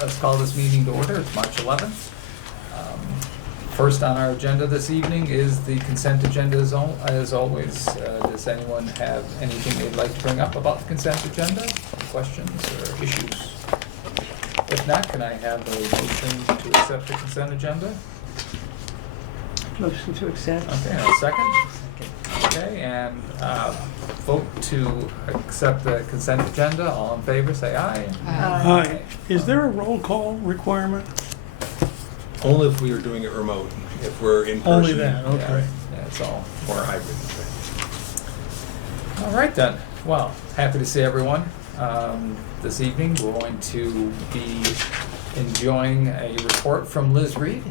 Let's call this meeting to order. It's March 11th. First on our agenda this evening is the consent agenda as always. Does anyone have anything they'd like to bring up about the consent agenda? Questions or issues? If not, can I have a motion to accept the consent agenda? Motion to accept. Okay, and a second? Okay, and vote to accept the consent agenda. All in favor, say aye. Hi. Is there a roll call requirement? Only if we are doing it remote. If we're in person. Only that, okay. Yeah, it's all. Or hybrid. All right then. Well, happy to see everyone. This evening we're going to be enjoying a report from Liz Reed.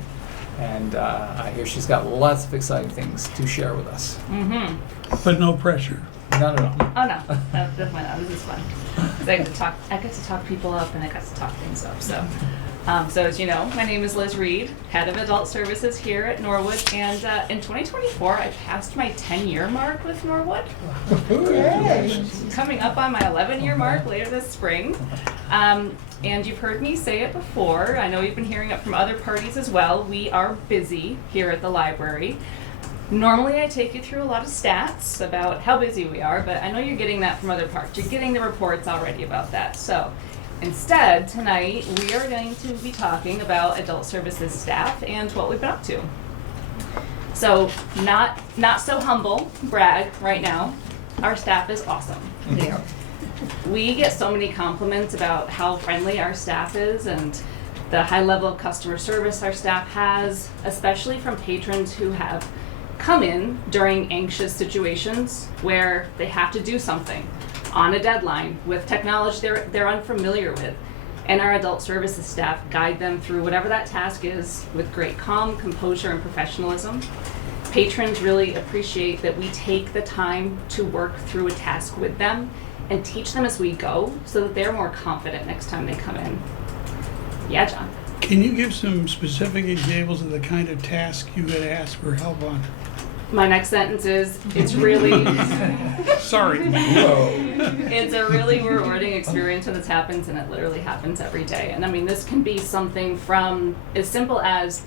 And I hear she's got lots of exciting things to share with us. Mm-hmm. But no pressure. No. Oh no, definitely not. This is fun. 'Cause I get to talk people up, and I got to talk things up. So as you know, my name is Liz Reed, head of adult services here at Norwood, and in 2024, I passed my 10-year mark with Norwood. Coming up on my 11-year mark later this spring. And you've heard me say it before. I know you've been hearing it from other parties as well. We are busy here at the library. Normally I take you through a lot of stats about how busy we are, but I know you're getting that from other parts. You're getting the reports already about that. So instead, tonight we are going to be talking about adult services staff and what we've been up to. So not so humble brag right now. Our staff is awesome. Yeah. We get so many compliments about how friendly our staff is and the high level of customer service our staff has, especially from patrons who have come in during anxious situations where they have to do something on a deadline with technology they're unfamiliar with. And our adult services staff guide them through whatever that task is with great calm, composure, and professionalism. Patrons really appreciate that we take the time to work through a task with them and teach them as we go so that they're more confident next time they come in. Yeah, John? Can you give some specific examples of the kind of task you get asked for help on? My next sentence is, it's really, Sorry. it's a really rewarding experience when this happens, and it literally happens every day. And I mean, this can be something from as simple as,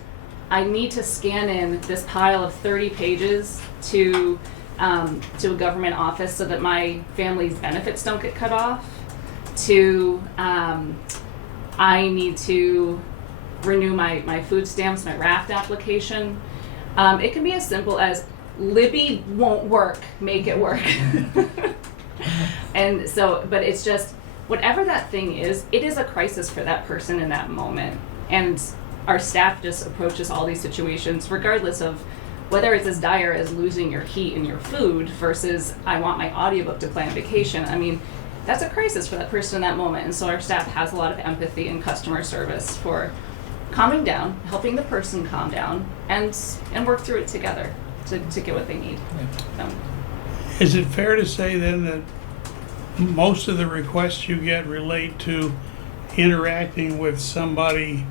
I need to scan in this pile of 30 pages to a government office so that my family's benefits don't get cut off, to I need to renew my food stamps, my RAFT application. It can be as simple as Libby won't work, make it work. And so, but it's just, whatever that thing is, it is a crisis for that person in that moment. And our staff just approaches all these situations regardless of whether it's as dire as losing your heat and your food versus I want my audiobook to play on vacation. I mean, that's a crisis for that person in that moment. And so our staff has a lot of empathy and customer service for calming down, helping the person calm down, and work through it together to get what they need. So. Is it fair to say then that most of the requests you get relate to interacting with somebody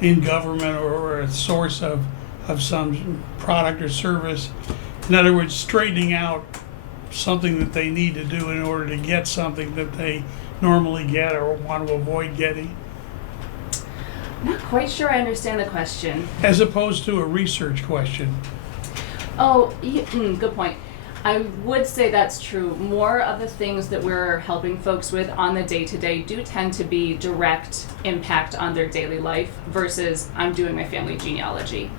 in government or a source of some product or service? In other words, straightening out something that they need to do in order to get something that they normally get or want to avoid getting? Not quite sure I understand the question. As opposed to a research question. Oh, good point. I would say that's true. More of the things that we're helping folks with on the day-to-day do tend to be direct impact on their daily life versus I'm doing my family genealogy.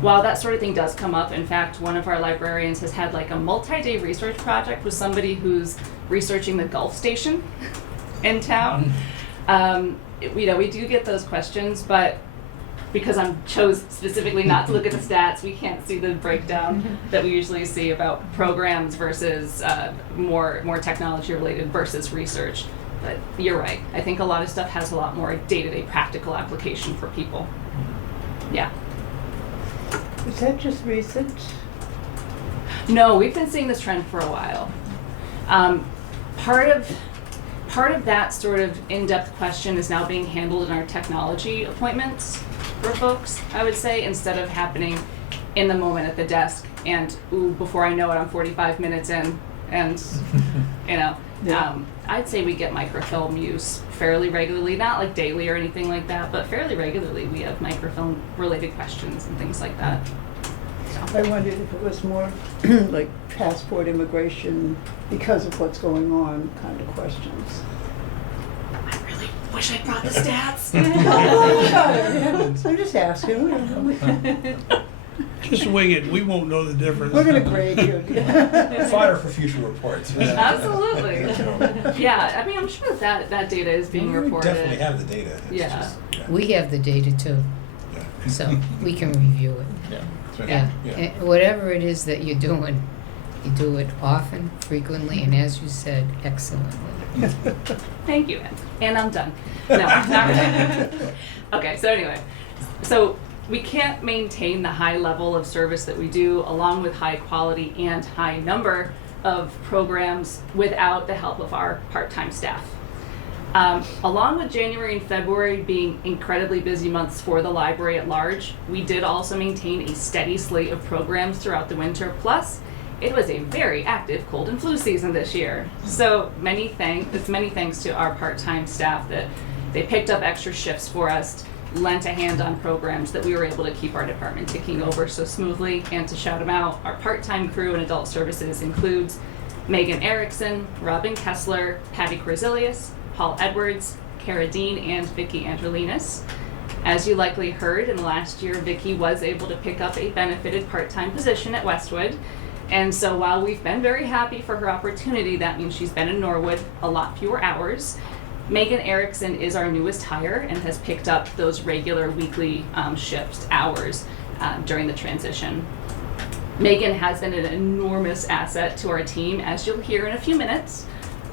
While that sort of thing does come up, in fact, one of our librarians has had like a multi-day research project with somebody who's researching the Gulf Station in town. We do get those questions, but because I chose specifically not to look at the stats, we can't see the breakdown that we usually see about programs versus more technology related versus research. But you're right. I think a lot of stuff has a lot more day-to-day practical application for people. Yeah. Is that just recent? No, we've been seeing this trend for a while. Part of that sort of in-depth question is now being handled in our technology appointments for folks, I would say, instead of happening in the moment at the desk and, ooh, before I know it, I'm 45 minutes in, and, you know. Yeah. I'd say we get microfilm use fairly regularly, not like daily or anything like that, but fairly regularly we have microfilm related questions and things like that. So. I wondered if it was more like passport immigration because of what's going on kind of questions. I really wish I brought the stats. I'm just asking. Just wing it, we won't know the difference. We're gonna grade you. Fodder for future reports. Absolutely. Yeah, I mean, I'm sure that data is being We reported. definitely have the data. It's Yeah. just- yeah. We have the data too, Yeah. so we can review it. Yeah. That's right. Yeah, Yeah. and whatever it is that you're doing, you do it often, frequently, and as you said, excellently. Thank you, and I'm done. No, not really. Okay, so anyway, so we can't maintain the high level of service that we do, along with high quality and high number of programs, without the help of our part-time staff. Along with January and February being incredibly busy months for the library at large, we did also maintain a steady slate of programs throughout the winter. Plus, it was a very active cold and flu season this year. So many thanks to our part-time staff that they picked up extra shifts for us, lent a hand on programs that we were able to keep our department ticking over so smoothly. And to shout them out, our part-time crew in adult services includes Megan Erickson, Robin Kessler, Patty Corzilius, Paul Edwards, Cara Dean, and Vicki Androlinas. As you likely heard, in the last year, Vicki was able to pick up a benefited part-time position at Westwood. And so while we've been very happy for her opportunity, that means she's been in Norwood a lot fewer hours. Megan Erickson is our newest hire and has picked up those regular weekly shift hours during the transition. Megan has been an enormous asset to our team, as you'll hear in a few minutes.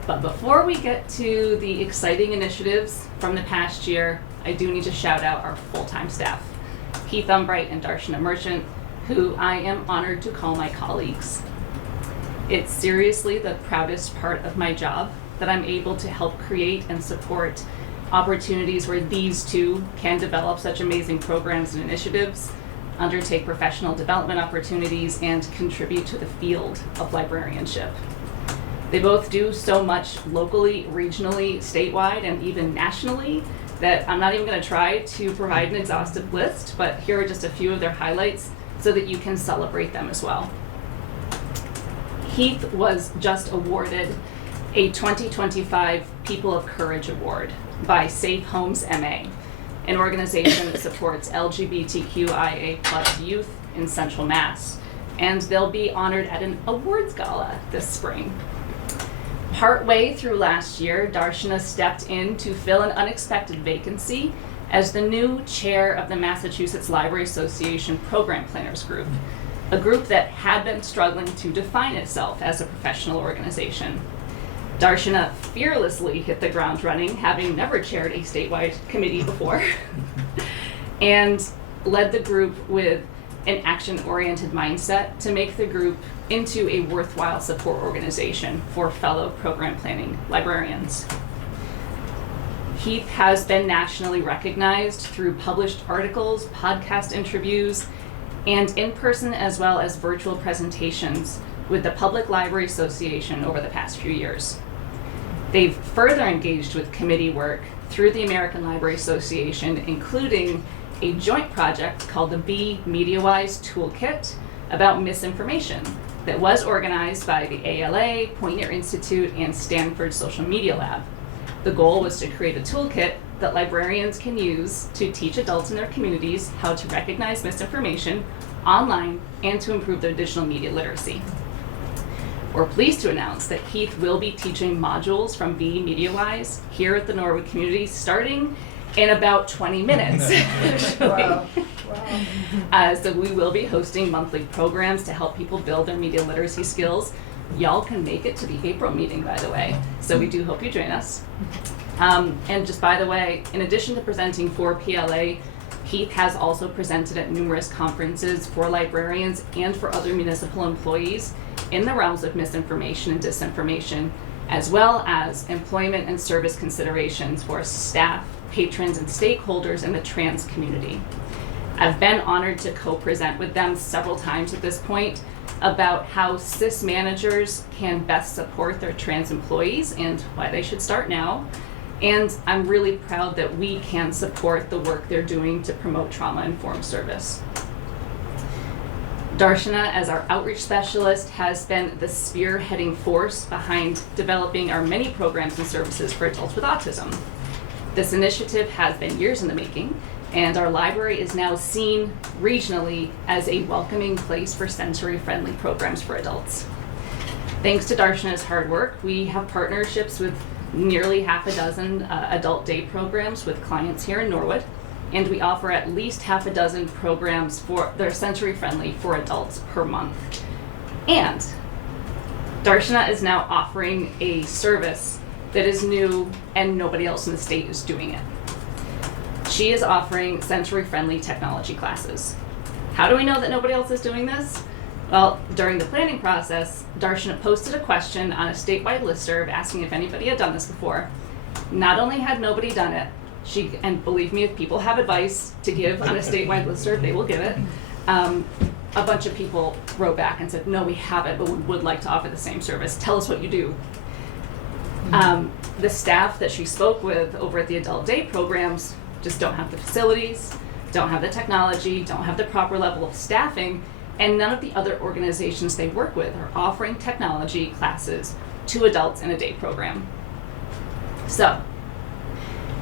But before we get to the exciting initiatives from the past year, I do need to shout out our full-time staff, Keith Umbright and Darshana Merchant, who I am honored to call my colleagues. It's seriously the proudest part of my job that I'm able to help create and support opportunities where these two can develop such amazing programs and initiatives, undertake professional development opportunities, and contribute to the field of librarianship. They both do so much locally, regionally, statewide, and even nationally that I'm not even going to try to provide an exhaustive list, but here are just a few of their highlights so that you can celebrate them as well. Heath was just awarded a 2025 People of Courage Award by Safe Homes MA, an organization that supports LGBTQIA+ youth in Central Mass, and they'll be honored at an awards gala this spring. Partway through last year, Darshana stepped in to fill an unexpected vacancy as the new chair of the Massachusetts Library Association Program Planners Group, a group that had been struggling to define itself as a professional organization. Darshana fearlessly hit the ground running, having never chaired a statewide committee before, and led the group with an action-oriented mindset to make the group into a worthwhile support organization for fellow program planning librarians. Heath has been nationally recognized through published articles, podcast interviews, and in-person as well as virtual presentations with the Public Library Association over the past few years. They've further engaged with committee work through the American Library Association, including a joint project called the Be MediaWise Toolkit about misinformation that was organized by the ALA, Poynter Institute, and Stanford Social Media Lab. The goal was to create a toolkit that librarians can use to teach adults in their communities how to recognize misinformation online and to improve their digital media literacy. We're pleased to announce that Heath will be teaching modules from Be MediaWise here at the Norwood community starting in about 20 minutes. Wow. So we will be hosting monthly programs to help people build their media literacy skills. Y'all can make it to the April meeting, by the way, so we do hope you join us. And just by the way, in addition to presenting for PLA, Heath has also presented at numerous conferences for librarians and for other municipal employees, in the realms of misinformation and disinformation, as well as employment and service considerations for staff, patrons, and stakeholders in the trans community. I've been honored to co-present with them several times at this point about how CIS managers can best support their trans employees and why they should start now. And I'm really proud that we can support the work they're doing to promote trauma-informed service. Darshana, as our outreach specialist, has been the spearheading force behind developing our many programs and services for adults with autism. This initiative has been years in the making, and our library is now seen regionally as a welcoming place for sensory-friendly programs for adults. Thanks to Darshana's hard work, we have partnerships with nearly half a dozen adult day programs with clients here in Norwood, and we offer at least half a dozen programs that are sensory-friendly for adults per month. And Darshana is now offering a service that is new and nobody else in the state is doing it. She is offering sensory-friendly technology classes. How do we know that nobody else is doing this? Well, during the planning process, Darshana posted a question on a statewide listserv asking if anybody had done this before. Not only had nobody done it, and believe me, if people have advice to give on a statewide listserv, they will give it. A bunch of people wrote back and said, no, we haven't, but we would like to offer the same service. Tell us what you do. The staff that she spoke with over at the adult day programs just don't have the facilities, don't have the technology, don't have the proper level of staffing, and none of the other organizations they work with are offering technology classes to adults in a day program. So,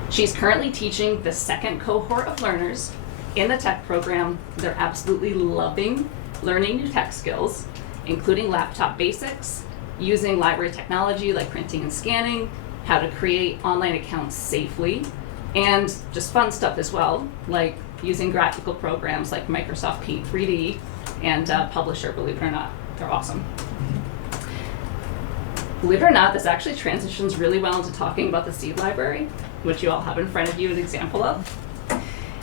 she's currently teaching the second cohort of learners in the tech program. They're absolutely loving learning new tech skills, including laptop basics, using library technology like printing and scanning, how to create online accounts safely, and just fun stuff as well, like using graphical programs like Microsoft Paint 3D and Publisher, believe it or not. They're awesome. Believe it or not, this actually transitions really well into talking about the seed library, which you all have in front of you an example of.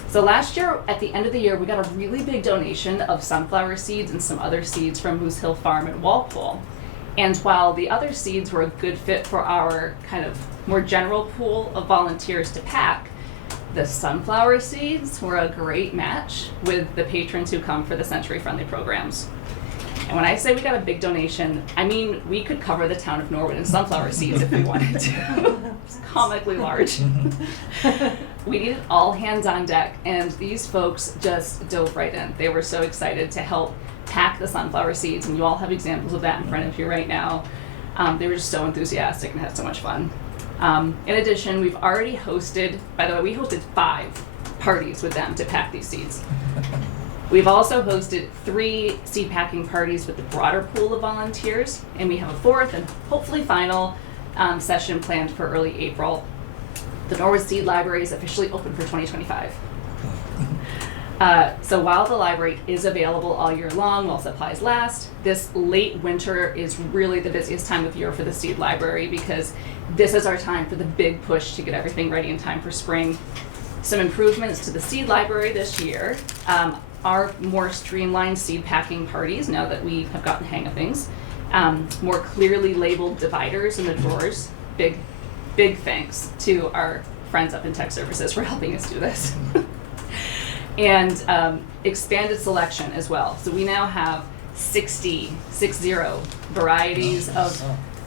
So last year, at the end of the year, we got a really big donation of sunflower seeds and some other seeds from Moose Hill Farm in Walpole. And while the other seeds were a good fit for our kind of more general pool of volunteers to pack, the sunflower seeds were a great match with the patrons who come for the sensory-friendly programs. And when I say we got a big donation, I mean we could cover the town of Norwood in sunflower seeds if we wanted to. It's comically large. We needed all hands on deck, and these folks just dove right in. They were so excited to help pack the sunflower seeds, and you all have examples of that in front of you right now. They were just so enthusiastic and had so much fun. In addition, we've already hosted, by the way, we hosted 5 parties with them to pack these seeds. We've also hosted 3 seed packing parties with the broader pool of volunteers, and we have a 4th and hopefully final session planned for early April. The Norwood Seed Library is officially open for 2025. So while the library is available all year long while supplies last, this late winter is really the busiest time of year for the Seed Library because this is our time for the big push to get everything ready in time for spring. Some improvements to the Seed Library this year are more streamlined seed packing parties now that we have gotten the hang of things. More clearly labeled dividers in the drawers. Big thanks to our friends up in Tech Services for helping us do this. And expanded selection as well. So we now have 60 varieties of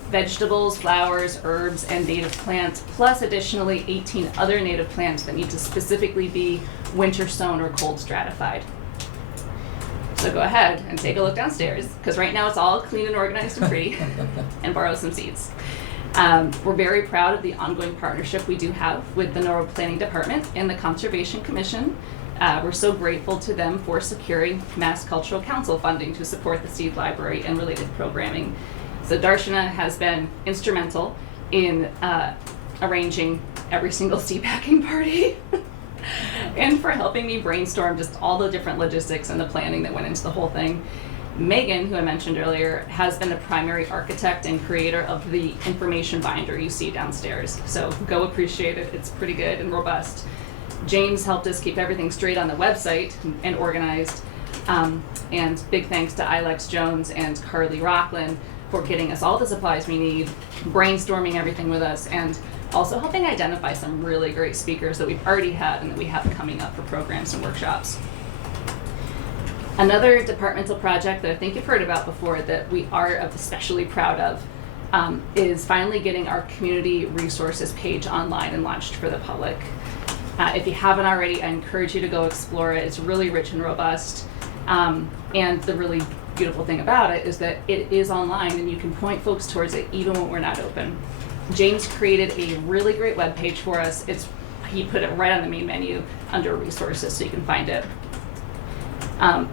vegetables, flowers, herbs, and native plants, plus additionally 18 other native plants that need to specifically be winter sown or cold stratified. So go ahead and take a look downstairs, because right now it's all clean and organized and pretty, and borrow some seeds. We're very proud of the ongoing partnership we do have with the Norwood Planning Department and the Conservation Commission. We're so grateful to them for securing Mass Cultural Council funding to support the Seed Library and related programming. So Darshana has been instrumental in arranging every single seed packing party and for helping me brainstorm just all the different logistics and the planning that went into the whole thing. Megan, who I mentioned earlier, has been the primary architect and creator of the information binder you see downstairs. So go appreciate it. It's pretty good and robust. James helped us keep everything straight on the website and organized. And big thanks to Ilex Jones and Carly Rockland for getting us all the supplies we need, brainstorming everything with us, and also helping identify some really great speakers that we've already had and that we have coming up for programs and workshops. Another departmental project that I think you've heard about before that we are especially proud of is finally getting our community resources page online and launched for the public. If you haven't already, I encourage you to go explore it. It's really rich and robust. And the really beautiful thing about it is that it is online and you can point folks towards it even when we're not open. James created a really great web page for us. He put it right on the main menu under resources so you can find it.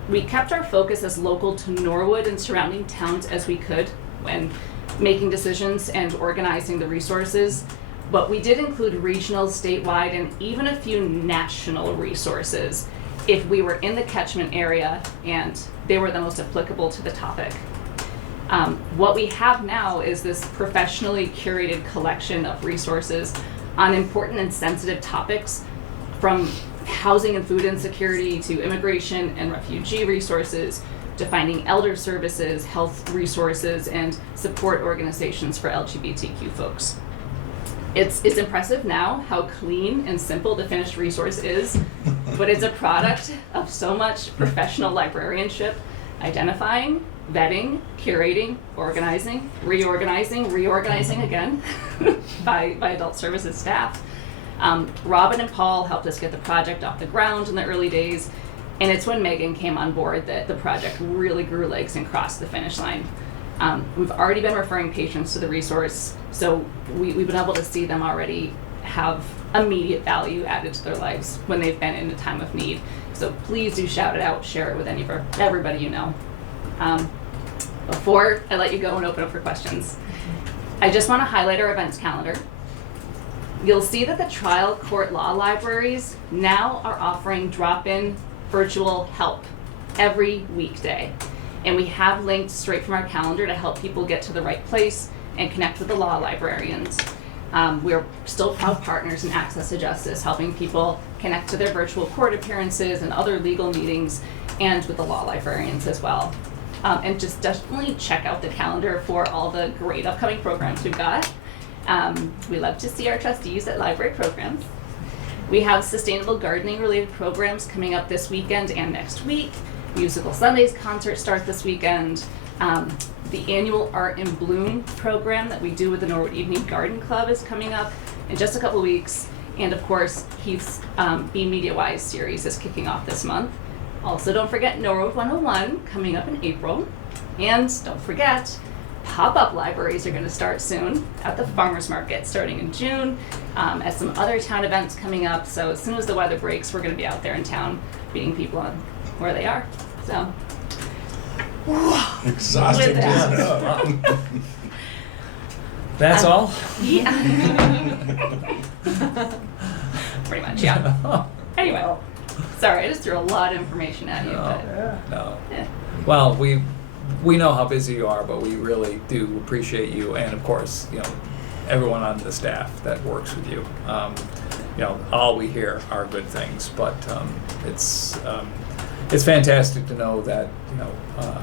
We kept our focus as local to Norwood and surrounding towns as we could when making decisions and organizing the resources, but we did include regional, statewide, and even a few national resources if we were in the catchment area and they were the most applicable to the topic. What we have now is this professionally curated collection of resources on important and sensitive topics, from housing and food insecurity to immigration and refugee resources, to finding elder services, health resources, and support organizations for LGBTQ folks. It's impressive now how clean and simple the finished resource is, but it's a product of so much professional librarianship, identifying, vetting, curating, organizing, reorganizing again by adult services staff. Robin and Paul helped us get the project off the ground in the early days, and it's when Megan came on board that the project really grew legs and crossed the finish line. We've already been referring patients to the resource, so we've been able to see them already have immediate value added to their lives when they've been in a time of need. So please do shout it out, share it with everybody you know. Before I let you go and open up for questions, I just want to highlight our events calendar. You'll see that the trial court law libraries now are offering drop-in virtual help every weekday. And we have linked straight from our calendar to help people get to the right place and connect with the law librarians. We're still proud partners in Access to Justice, helping people connect to their virtual court appearances and other legal meetings, and with the law librarians as well. And just definitely check out the calendar for all the great upcoming programs we've got. We love to see our trustees at library programs. We have sustainable gardening related programs coming up this weekend and next week. Musical Sundays concerts start this weekend. The annual Art in Bloom program that we do with the Norwood Evening Garden Club is coming up in just a couple weeks. And of course, Heath's Be Media Wise series is kicking off this month. Also, don't forget Norwood 101 coming up in April. And don't forget, pop-up libraries are going to start soon at the farmers market starting in June, as some other town events coming up. So as soon as the weather breaks, we're going to be out there in town meeting people on where they are. So Exhausting. With that. That's all? yeah. Pretty much, yeah. Anyway, sorry, I just threw a lot of information at you. But, No. yeah. Well, we know how busy you are, but we really do appreciate you, and of course, everyone on the staff that works with you. All we hear are good things, but it's fantastic to know that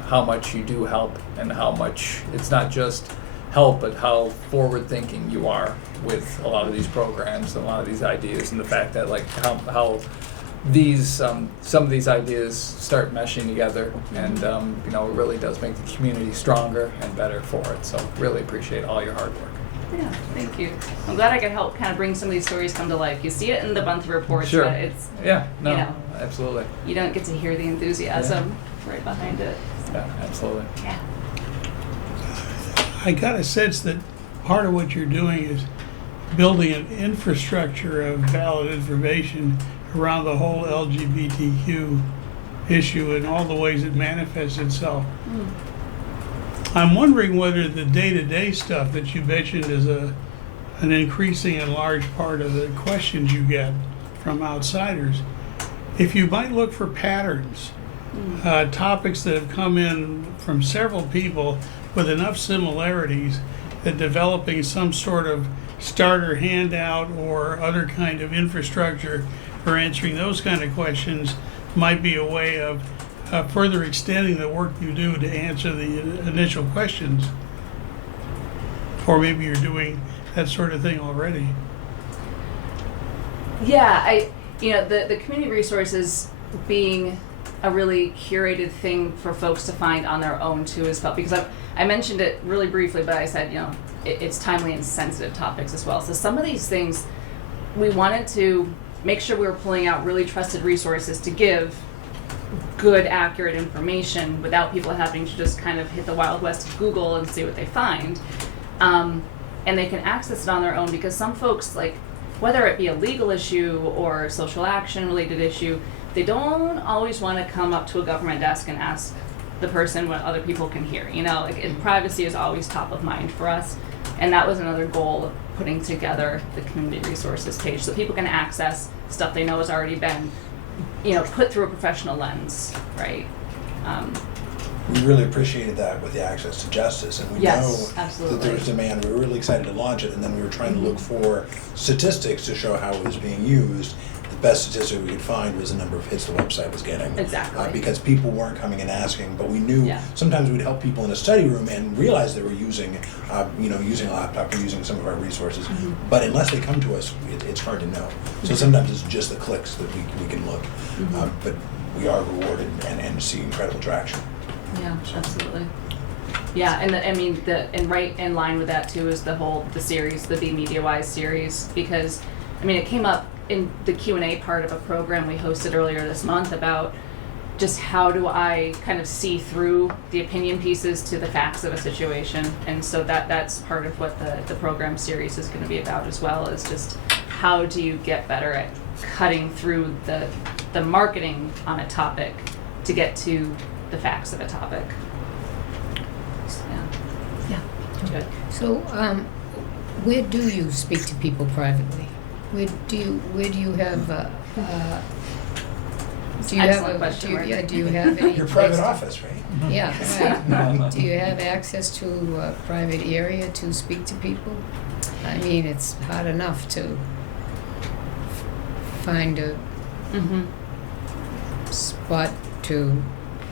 how much you do help, and how much it's not just help, but how forward-thinking you are with a lot of these programs and a lot of these ideas, and the fact that how these some of these ideas start meshing together, and it really does make the community stronger and better for it. So really appreciate all your hard work. Yeah, thank you. I'm glad I could help kind of bring some of these stories come to life. You see it in the monthly reports, Sure. but it's Absolutely. you don't get to hear the enthusiasm right behind it. So, Yeah, absolutely. yeah. I got a sense that part of what you're doing is building an infrastructure of valid information around the whole LGBTQ issue and all the ways it manifests itself. I'm wondering whether the day-to-day stuff that you mentioned is an increasing and large part of the questions you get from outsiders. If you might look for patterns, topics that have come in from several people with enough similarities that developing some sort of starter handout or other kind of infrastructure for answering those kind of questions might be a way of further extending the work you do to answer the initial questions. Or maybe you're doing that sort of thing already. Yeah, the community resources being a really curated thing for folks to find on their own too as well, because I mentioned it really briefly, but I said, it's timely and sensitive topics as well. So some of these things, we wanted to make sure we were pulling out really trusted resources to give good, accurate information without people having to just kind of hit the Wild West of Google and see what they find. And they can access it on their own, because some folks, like, whether it be a legal issue or social action related issue, they don't always want to come up to a government desk and ask the person what other people can hear. Privacy is always top of mind for us. And that was another goal of putting together the community resources page, so people can access stuff they know has already been, put through a professional lens, right? We really appreciated that with the access to justice, and we Yes, know absolutely. that there was demand. We were really excited to launch it, and then we were trying to look for statistics to show how it was being used. The best statistic we could find was the number of hits the website was getting. Exactly. Because people weren't coming and asking, but we knew Yeah. sometimes we'd help people in a study room and realize they were using, using a laptop or using some of our resources. Mm-hmm. But unless they come to us, it's hard to know. So sometimes it's just the clicks that we can look. Mm-hmm. But we are rewarded and see incredible traction. Yeah, absolutely. Yeah, and right in line with that too is the series, the Be Media Wise series, because it came up in the Q&A part of a program we hosted earlier this month about just how do I kind of see through the opinion pieces to the facts of a situation, and so that's part of what the program series is going to be about as well, is just how do you get better at cutting through the marketing on a topic to get to the facts of a topic. So, yeah, good. So, where do you speak to people privately? Where do you have, do you Excellent have question, Mark. do you have any Your private place- office, right? Yeah, right. Do you have access to a private area to speak to people? It's hard enough to find a Mm-hmm. spot to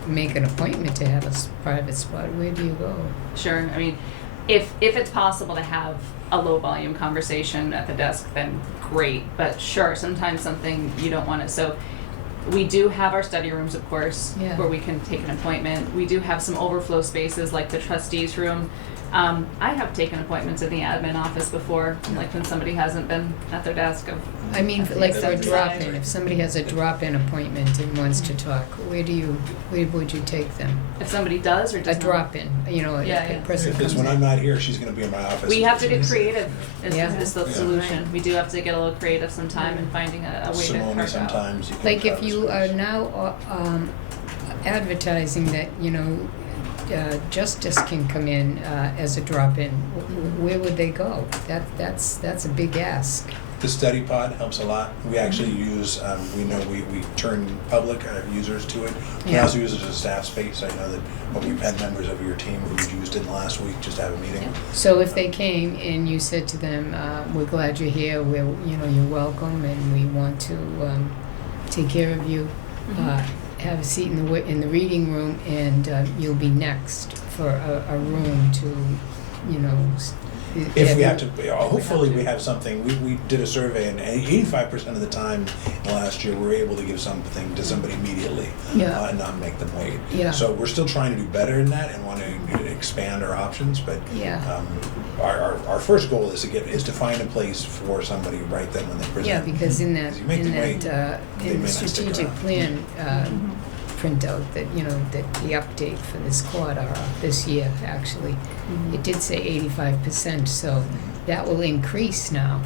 make an appointment to have a private spot. Where do you go? Sure. If it's possible to have a low volume conversation at the desk, then great. But sure, sometimes something you don't want to. So we do have our study rooms, of course, Yeah. where we can take an appointment. We do have some overflow spaces like the trustees room. I have taken appointments in the admin office before, like when somebody hasn't been at their desk. Like for a That's drop-in, fine. if somebody has a drop-in appointment and wants to talk, where would you take them? If somebody does or A does not. drop-in, a person If comes it's when in. I'm not here, she's gonna be in my office. We have to get creative. Yeah. Is the solution. We do have to get a little creative sometime in finding a way to Simone carve out. sometimes. You can Like if travel you are space. now advertising that, Justice can come in as a drop-in, where would they go? That's a big ask. The study pod helps a lot. We actually use, we turn public users to it. We Yeah. also use it as a staff space. I know that we've had members of your team who used it last week just to have a meeting. So if they came and you said to them, we're glad you're here, you're welcome, and we want to take care of you, have a seat in the reading room, and you'll be next for a room to, If we have to, hopefully we have something. We did a survey, and 85% of the time in the last year, we were able to give something to somebody immediately Yeah. and not make them wait. Yeah. So we're still trying to do better in that and want to expand our options. But Yeah. our first goal is to find a place for somebody right then when they present. Yeah, because in that, 'Cause you make them wait, they in may the not stick strategic around. plan printout that, that the update for this quarter, or this year, actually, it did say 85%, so that will increase now.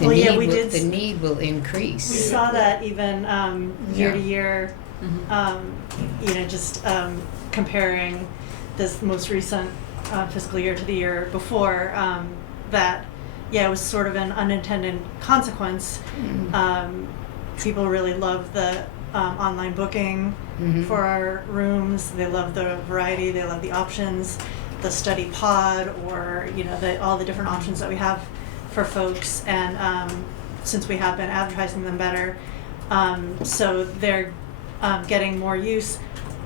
The Well, yeah, need we will- did The s- need will We increase. saw that even year to year, Mhm. just comparing this most recent fiscal year to the year before, that, yeah, it was sort of an unintended consequence. People really love the online booking Mhm. for our rooms. They love the variety, they love the options, the study pod, or, all the different options that we have for folks. And since we have been advertising them better, so they're getting more use.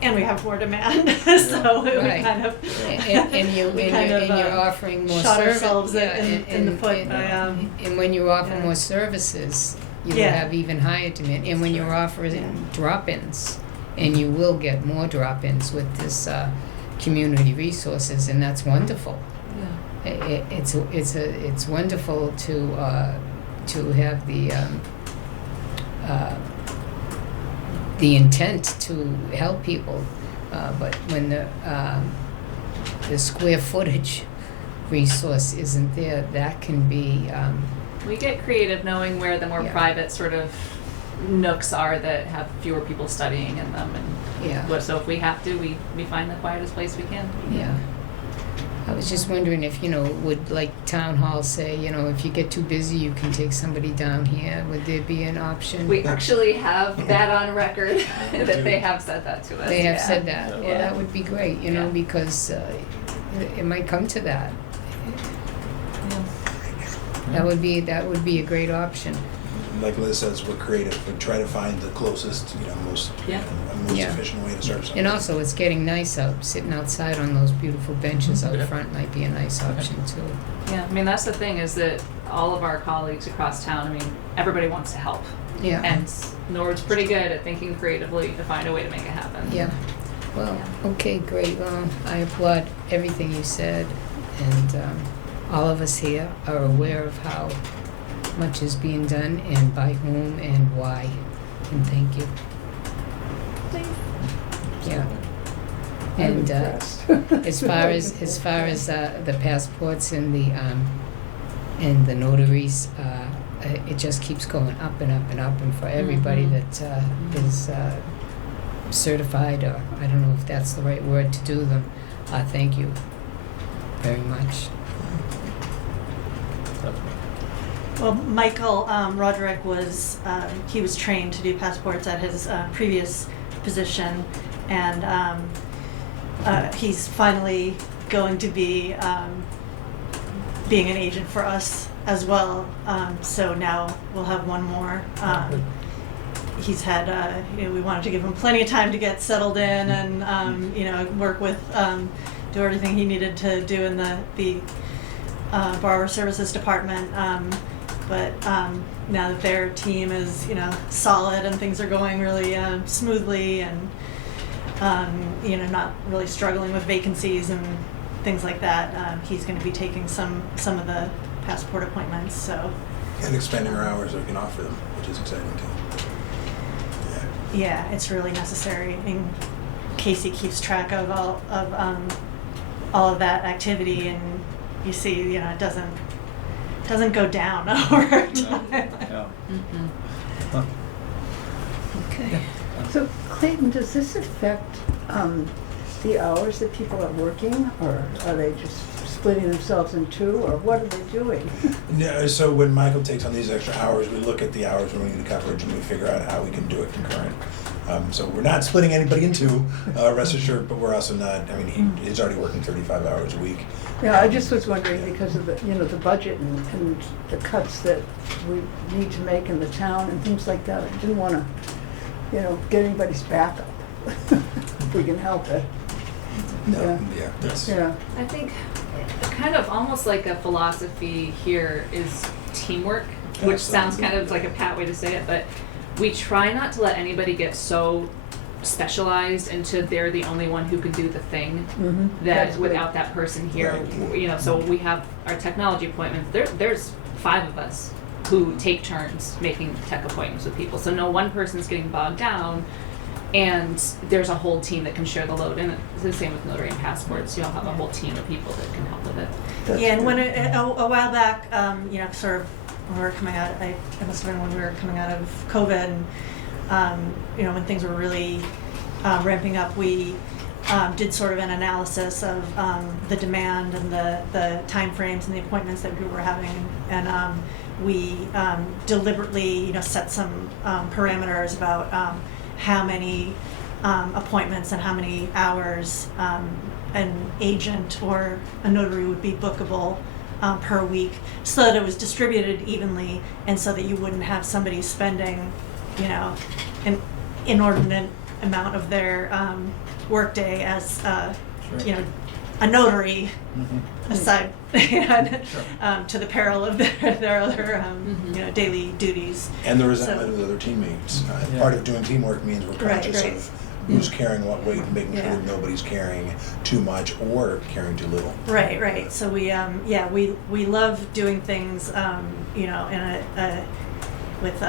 and we have more demand, so we Right. kind of And you're offering more shot service. ourselves yeah, in the foot and- by And when you offer yeah. more services, you will Yeah. have even higher demand. And when you're offering Yeah. drop-ins, and you will get more drop-ins with this community resources, and that's wonderful. It's wonderful to have the intent to help people, but when the square footage resource isn't there, that can be We get creative knowing where the more Yeah. private sort of nooks are that have fewer people studying in them, and yeah. so if we have to, we find the quietest place we can. Yeah. I was just wondering if, would like town hall say, if you get too busy, you can take somebody down here. Would there be an option? We actually have that on record, that they have said that to us. They have yeah. said that. Well, that would be great, Yeah. because it might come to that. Yeah. That would be a great option. Like Liz says, we're creative. We try to find the closest, most, Yeah. most Yeah. efficient way to serve something. And also, it's getting nice out. Sitting outside on those beautiful benches out Yeah. front might be a nice option too. Yeah, I mean, that's the thing is that all of our colleagues across town, I mean, everybody wants to help. Yeah. And Norwood's pretty good at thinking creatively to find a way to make it happen. Yeah. Well, okay, great. Well, I applaud everything you said, and all of us here are aware of how much is being done and by whom and why. And thank you. Yeah. I'm And impressed. as far as the passports and the notaries, it just keeps going up and up and up. And for everybody Mhm. that is certified, or I don't know if that's the right word to do them, thank you very much. Well, Michael Roderick was he was trained to do passports at his previous position, and he's finally going to be being an agent for us as well. So now we'll have one more. He's had we wanted to give him plenty of time to get settled in and work with do everything he needed to do in the borrower services department. But now that their team is, solid and things are going really smoothly and, not really struggling with vacancies and things like that, he's going to be taking some of the passport appointments. So. And expanding our hours that we can offer them, which is exciting too. Yeah, it's really necessary. I mean, Casey keeps track of all of that activity, and you see, it doesn't go down over time. Yeah. Mm-hmm. Okay. So Clayton, does this affect the hours that people are working, or are they just splitting themselves in two, or what are they doing? No, so when Michael takes on these extra hours, we look at the hours when we need the coverage and we figure out how we can do it concurrent. So we're not splitting anybody in two, rest assured, but we're also not, he's already working 35 hours a week. Yeah, I just was wondering because of the budget and the cuts that we need to make in the town and things like that. I didn't want to, get anybody's back up if we can help it. No, yeah, that's, Yeah. I think kind of almost like a philosophy here is teamwork, which sounds kind of like a pat way to say it, but we try not to let anybody get so specialized into they're the only one who can do the thing Mm-hmm. that without that person here, Right. so we have our technology appointments. There's 5 of us who take turns making tech appointments with people. So no one person's getting bogged down, and there's a whole team that can share the load. And it's the same with notary and passports. You'll have a whole team of people that can help with it. Yeah, and when a while back, sort of when we were coming out, it must have been when we were coming out of COVID, and when things were really ramping up, we did sort of an analysis of the demand and the timeframes and the appointments that we were having, and we deliberately, set some parameters about how many appointments and how many hours an agent or a notary would be bookable per week, so that it was distributed evenly, and so that you wouldn't have somebody spending, an inordinate amount of their workday as Sure. you know, a notary Mhm. aside and, Sure. to the peril of their other Mhm. you know, daily duties. And the resentment So- of the other teammates. Yeah. Part of doing teamwork means we're Right, conscious right. of who's carrying what weight and making sure Yeah. that nobody's carrying too much or carrying too little. Right, right. So we, yeah, we love doing things, you know, in with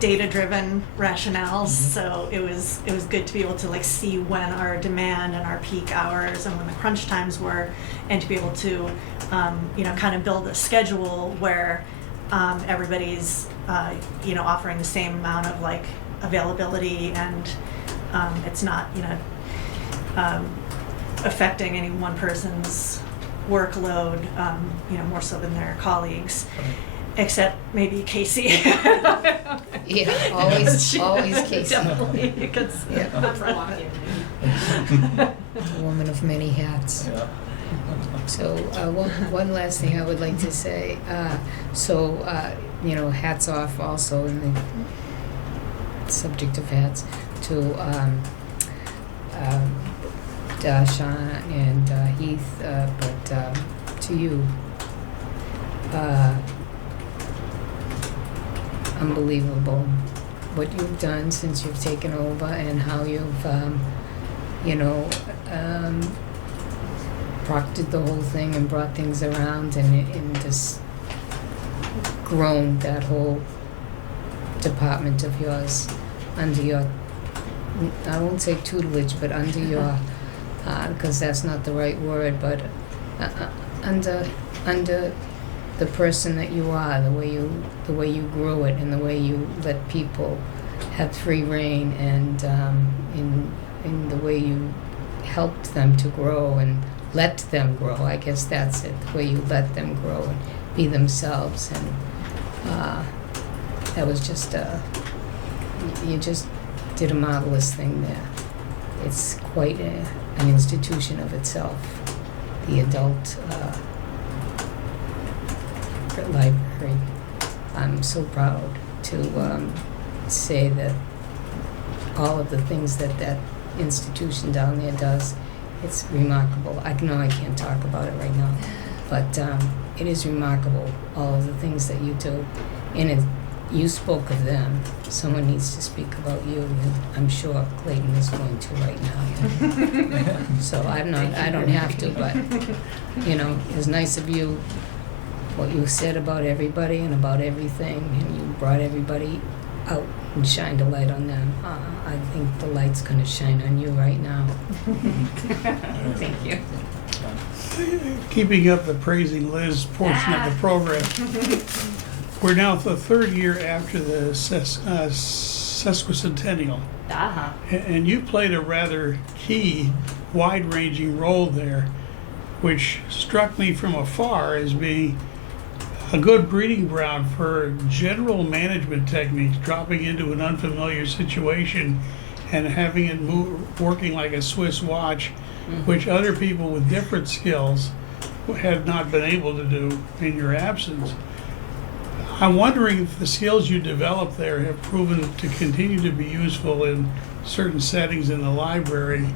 data-driven rationales. So it was good to be able to like see when our demand and our peak hours and when the crunch times were, and to be able to, you know, kind of build a schedule where everybody's, you know, offering the same amount of like availability, and it's not, you know, affecting any one person's workload, you know, more so than their colleagues, except maybe Casey. Yeah, always Casey. Definitely, because Yeah. A woman of many hats. Yeah. So one last thing I would like to say. You know, hats off also in the subject of hats to Dashawn and Heath, but to you. Unbelievable what you've done since you've taken over, and how you've, you know, proctored the whole thing and brought things around, and just grown that whole department of yours under your, I won't say tutelage, but under your, because that's not the right word, but under the person that you are, the way you grew it, and the way you let people have free reign, and in the way you helped them to grow and let them grow. I guess that's it. The way you let them grow and be themselves, and that was just you just did a marvelous thing there. It's quite an institution of itself, the adult library. I'm so proud to say that all of the things that institution down there does, it's remarkable. I know I can't talk about it right now, but it is remarkable, all of the things that you do. And you spoke of them. Someone needs to speak about you, and I'm sure Clayton is going to right now. So I don't have to, but you know, it was nice of you, what you said about everybody and about everything, and you brought everybody out and shined a light on them. I think the light's going to shine on you right now. Thank you. Keeping up the praising Liz portion of the program. We're now the third year after the sesquicentennial. Uh-huh. And you played a rather key, wide-ranging role there, which struck me from afar as being a good breeding ground for general management techniques, dropping into an unfamiliar situation and having it working like a Swiss watch, which other people with different skills had not been able to do in your absence. I'm wondering if the skills you developed there have proven to continue to be useful in certain settings in the library.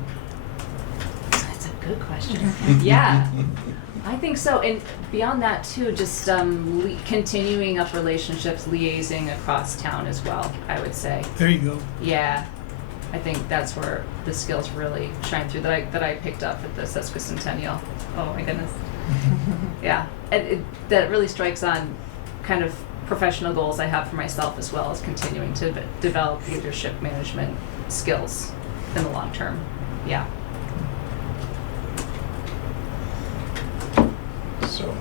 That's a good question. Yeah, I think so. And beyond that too, just continuing up relationships, liaising across town as well, I would say. There you go. Yeah, I think that's where the skills really shine through that I picked up at the sesquicentennial. Oh my goodness. Yeah, and that really strikes on kind of professional goals I have for myself, as well as continuing to develop leadership management skills in the long term. Yeah. So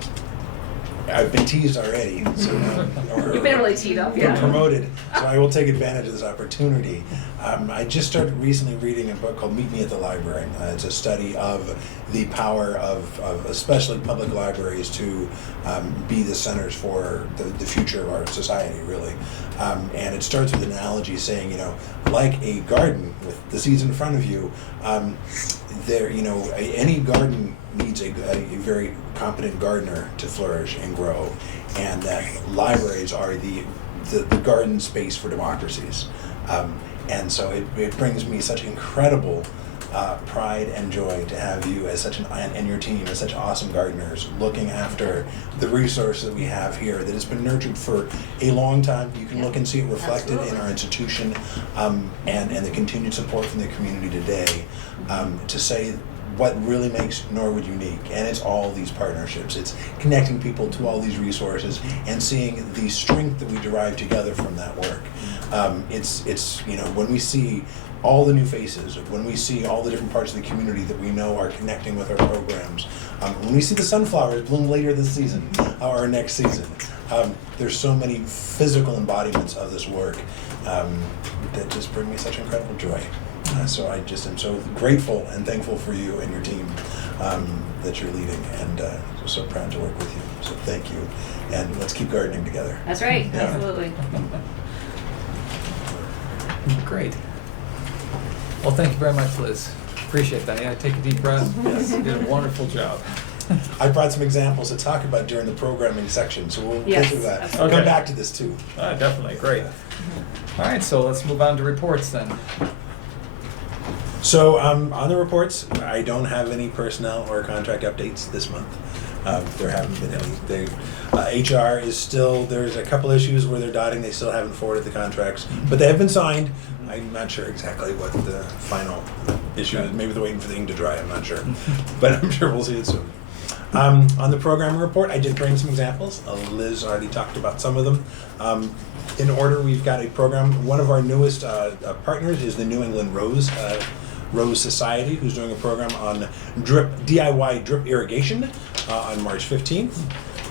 I've been teased already. So You've been really teed up, been yeah. promoted. So I will take advantage of this opportunity. I just started recently reading a book called Meet Me at the Library. It's a study of the power of especially public libraries to be the centers for the future of our society, really. And it starts with an analogy saying, you know, like a garden with the seeds in front of you, any garden needs a very competent gardener to flourish and grow, and that libraries are the garden space for democracies. And so it brings me such incredible pride and joy to have you as such and your team as such awesome gardeners looking after the resource that we have here that has been nurtured for a long time. You can look and see it reflected in our institution, and the continued support from the community today, to say what really makes Norwood unique. And it's all these partnerships. It's connecting people to all these resources and seeing the strength that we derive together from that work. It's when we see all the new faces, when we see all the different parts of the community that we know are connecting with our programs, when we see the sunflowers bloom later this season or next season, there's so many physical embodiments of this work that just bring me such incredible joy. So I just am so grateful and thankful for you and your team that you're leading, and so proud to work with you. So thank you, and let's keep gardening together. That's right, Yeah. absolutely. Great. Well, thank you very much, Liz. Appreciate that. Yeah, take a deep breath. Yes, you did a wonderful job. I brought some examples to talk about during the programming section, so we'll Yes, get through that. absolutely. Come Okay. back to this too. Definitely, great. All right, so let's move on to reports then. So on the reports, I don't have any personnel or contract updates this month. There haven't been any. HR is still, there's a couple issues where they're dotting, they still haven't forwarded the contracts, but they have been signed. I'm not sure exactly what the final issue is. Maybe they're waiting for the ink to dry, I'm not sure. But I'm sure we'll see it soon. On the program report, I did bring some examples. Liz already talked about some of them. In order, we've got a program. One of our newest partners is the New England Rose Society, who's doing a program on DIY drip irrigation on March 15th.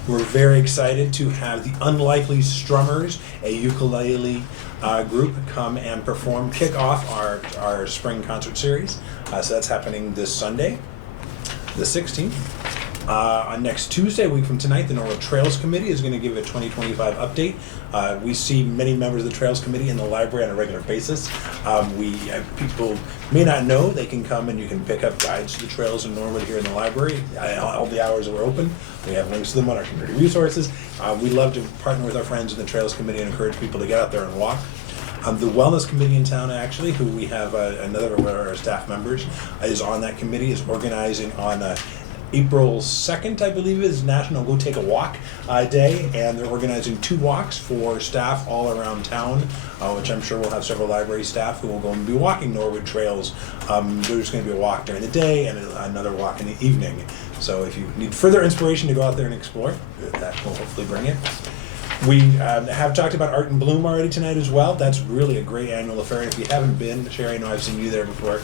We're very excited to have the Unlikely Strummers, a ukulele group, come and kick off our spring concert series. So that's happening this Sunday, the 16th. On next Tuesday, a week from tonight, the Norwood Trails Committee is going to give a 2025 update. We see many members of the Trails Committee in the library on a regular basis. People may not know they can come and you can pick up guides to the trails in Norwood here in the library. All the hours that we're open, we have links to them on our community resources. We love to partner with our friends in the Trails Committee and encourage people to get out there and walk. The Wellness Committee in town, actually, who we have another of our staff members is on that committee, is organizing on April 2nd, I believe, is National Go Take a Walk Day, and they're organizing 2 walks for staff all around town, which I'm sure will have several library staff who will go and be walking Norwood trails. There's going to be a walk during the day and another walk in the evening. So if you need further inspiration to go out there and explore, that will hopefully bring it. We have talked about Art in Bloom already tonight as well. That's really a great annual affair. And if you haven't been, Sherry, I know I've seen you there before.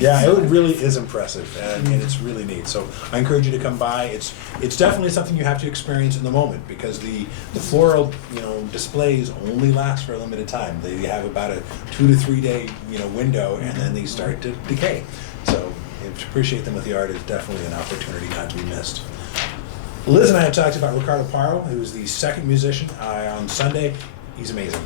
It really is impressive, and it's really neat. So I encourage you to come by. It's definitely something you have to experience in the moment, because the floral displays only last for a limited time. They have about a 2 to 3 day window, and then they start to decay. So to appreciate them with the art is definitely an opportunity not to be missed. Liz and I have talked about Ricardo Parro, who's the second musician on Sunday. He's amazing.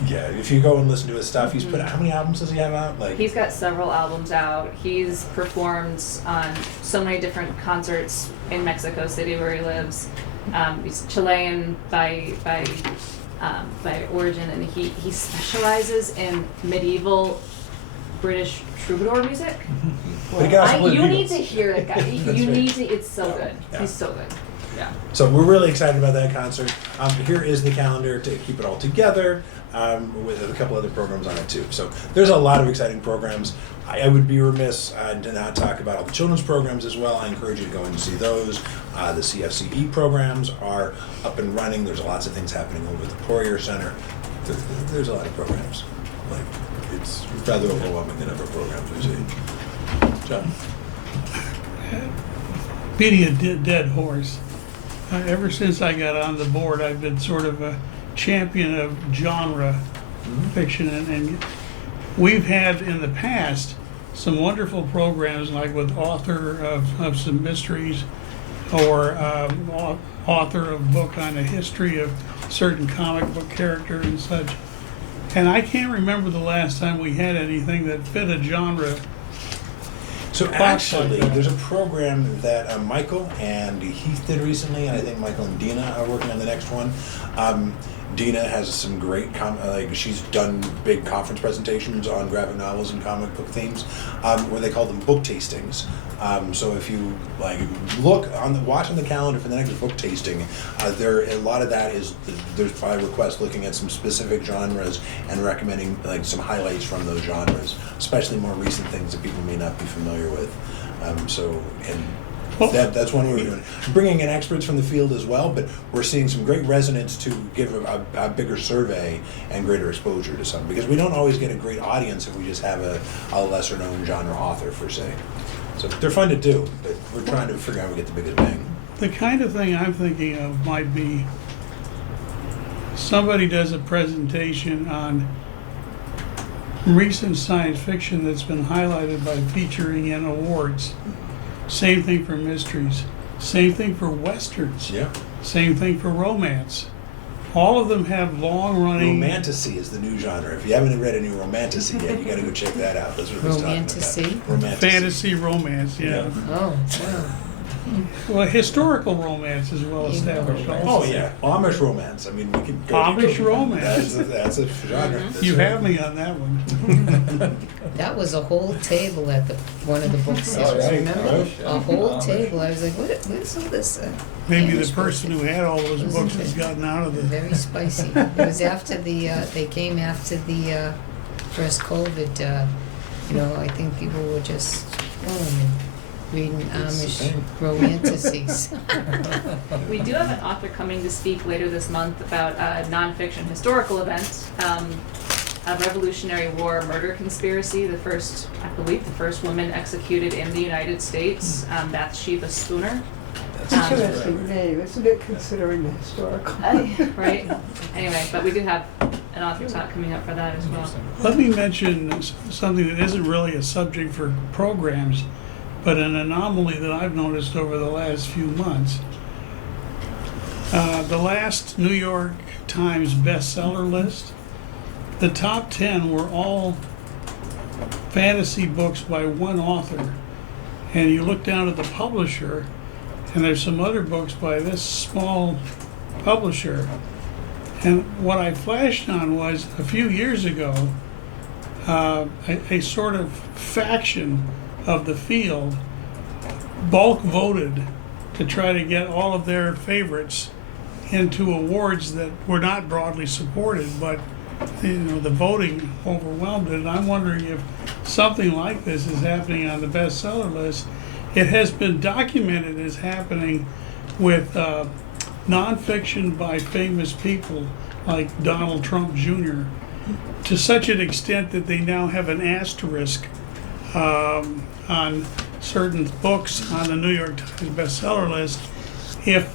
If you go and listen to his stuff, he's put out, how many albums does he have out? He's got several albums out. He's performed on so many different concerts in Mexico City where he lives. He's Chilean by origin, and he specializes in medieval British troubadour music. But he can also play the You need Beatles. to hear that guy. That's You right. need to. It's so good. Yeah. He's so good. Yeah. So we're really excited about that concert. Here is the calendar to keep it all together, with a couple other programs on it too. So there's a lot of exciting programs. I would be remiss to not talk about all the children's programs as well. I encourage you to go and see those. The CFCE programs are up and running. There's lots of things happening over at the Poirier Center. There's a lot of programs. It's rather overwhelming the number of programs we see. John? Beating a dead horse. Ever since I got on the board, I've been sort of a champion of genre fiction, and we've had in the past some wonderful programs, like with author of some mysteries, or author of book on the history of certain comic book character and such. And I can't remember the last time we had anything that fit a genre. So actually, there's a program that Michael and Heath did recently, and I think Michael and Dina are working on the next one. Dina has some great like she's done big conference presentations on graphic novels and comic book themes, where they call them book tastings. So if you like watch on the calendar for the next book tasting, a lot of that is there's by request looking at some specific genres and recommending like some highlights from those genres, especially more recent things that people may not be familiar with. That's one way we're doing it. Bringing in experts from the field as well, but we're seeing some great resonance to give a bigger survey and greater exposure to some, because we don't always get a great audience if we just have a lesser known genre author per se. So they're fun to do, but we're trying to figure out how we get the biggest bang. The kind of thing I'm thinking of might be somebody does a presentation on recent science fiction that's been highlighted by featuring in awards. Same thing for mysteries. Same thing for westerns. Yeah. Same thing for romance. All of them have long-running... Romantasy is the new genre. If you haven't read any romantasy yet, you got to go check that out. That's what we're talking about. Romantasy? Fantasy romance, yeah. Oh, wow. Well, historical romance is well established. Oh also. yeah, Amish romance. I mean, we could go. Amish romance. That's a genre. That's You right. have me on that one. That was a whole table at one of the book sales, right. remember? Amish, A whole Amish. table. I was like, where's all this? Maybe the Amish person who had all those books has gotten out of the... Very spicy. It was after they came after the first COVID, I think people were just reading Amish romantasies. We do have an author coming to speak later this month about a nonfiction historical event, a Revolutionary War murder conspiracy. I believe the first woman executed in the United States, Bathsheba Spooner. Interesting name, isn't it, considering the historical? Right? Anyway, but we do have an author talk coming up for that as well. Let me mention something that isn't really a subject for programs, but an anomaly that I've noticed over the last few months. The last New York Times bestseller list, the top 10 were all fantasy books by one author. And you look down at the publisher, and there's some other books by this small publisher. And what I flashed on was a few years ago, a sort of faction of the field bulk voted to try to get all of their favorites into awards that were not broadly supported, but the voting overwhelmed it. And I'm wondering if something like this is happening on the bestseller list. It has been documented as happening with nonfiction by famous people like Donald Trump Jr. to such an extent that they now have an asterisk on certain books on the New York Times bestseller list if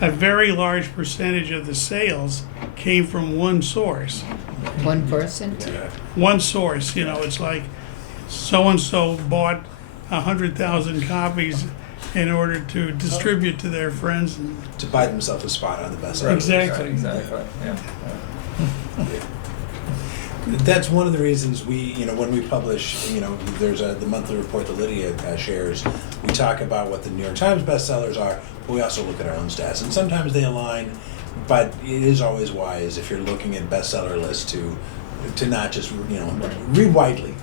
a very large percentage of the sales came from one source. One person? One source, it's like so-and-so bought 100,000 copies in order to distribute to their friends. To buy themselves a spot on the bestseller. Exactly. Yeah. That's one of the reasons we, when we publish, there's the monthly report that Lydia shares, we talk about what the New York Times bestsellers are, but we also look at our own stats. And sometimes they align, but it is always wise if you're looking at bestseller lists to not just, read widely.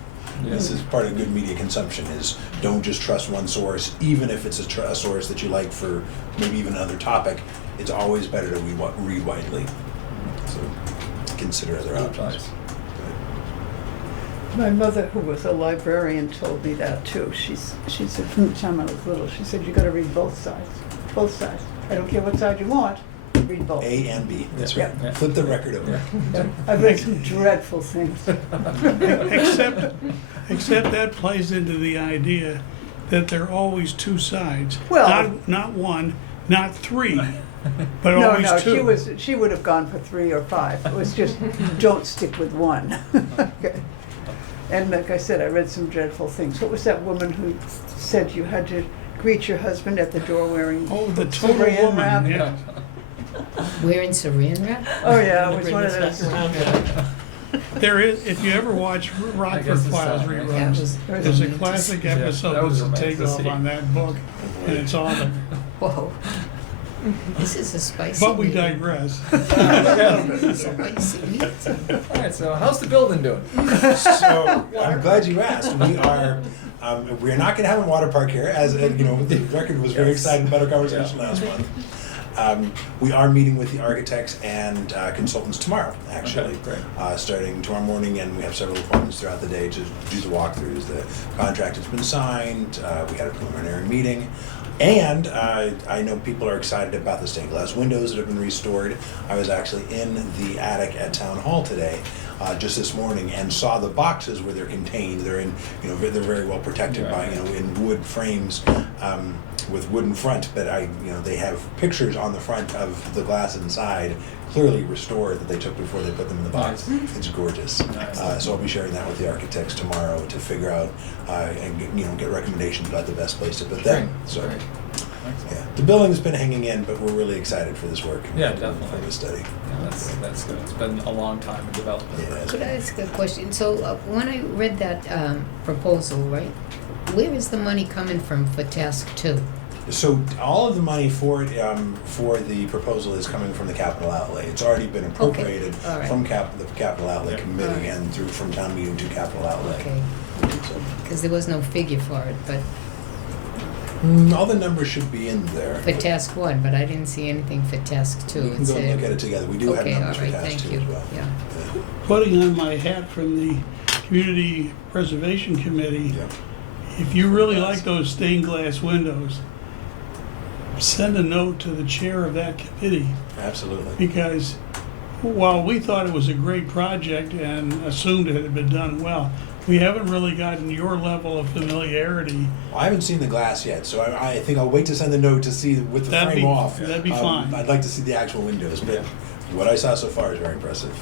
This is part of good media consumption, is don't just trust one source, even if it's a source that you like for maybe even another topic. It's always better to read widely. So consider other options. My mother, who was a librarian, told me that too. She said from the time I was little, she said, you gotta read both sides. Both sides. I don't care what side you want, read both. A and B. That's right. Yeah. Flip the record over. Yeah. I've read some dreadful things. Except that plays into the idea that there are always two sides. Well- not one, not three, but No, always no, two. she would have gone for 3 or 5. It was just, don't stick with one. Okay. And like I said, I read some dreadful things. What was that woman who said you had to greet your husband at the door wearing Oh, the total saran woman, wrap? yeah. Wearing saran wrap? Oh, yeah, it was one of those. There is, if you ever watch Rockford guess it's Files not, right? That reruns, was there's a romantic. classic Yeah, episode that was that's a takeoff romantic. on that book, and it's on there. Whoa. This is a spicy But we meeting. digress. Spicy meeting. All right, so how's the building doing? So I'm glad you asked. We're not going to have a water park here, as you know. The record was very Yes. excited about our conversation last month. We are meeting with the architects and consultants tomorrow, actually, Okay, great. starting tomorrow morning, and we have several appointments throughout the day to do the walkthroughs. The contract has been signed. We had a preliminary meeting. And I know people are excited about the stained glass windows that have been restored. I was actually in the attic at Town Hall today, just this morning, and saw the boxes where they're contained. They're in, they're very well protected by, in wood frames with wooden front. But they have pictures on the front of the glass inside, clearly restored, that they took before they put them in the box. Nice. It's gorgeous. Nice. So I'll be sharing that with the architects tomorrow to figure out and get recommendations about the best place to put them. Great, So. great. Yeah, Excellent. the building's been hanging in, but we're really excited for this work. Yeah, for definitely. this study. Yeah, that's good. It's been a long time in development. Yeah. Could I ask a question? So when I read that proposal, right, where is the money coming from for task 2? So all of the money for the proposal is coming from the capital outlay. It's already been appropriated all right. from the capital outlay Yeah. committee All right. and through from town meeting to capital outlay. Okay, because there was no figure for it, but All the numbers should be in there. for task 1, but I didn't see anything for task 2. We can go and look at it together. We do Okay, have all numbers right, for task thank 2 you. as well. Yeah. Putting on my hat from the Community Preservation Committee, Yeah. if you really like those stained glass windows, send a note to the chair of that committee, Absolutely. because while we thought it was a great project and assumed it had been done well, we haven't really gotten your level of familiarity. I haven't seen the glass yet, so I think I'll wait to send the note to see with the That'd frame be- off. that'd be fine. I'd like to see the actual windows, but what I saw so far is very impressive.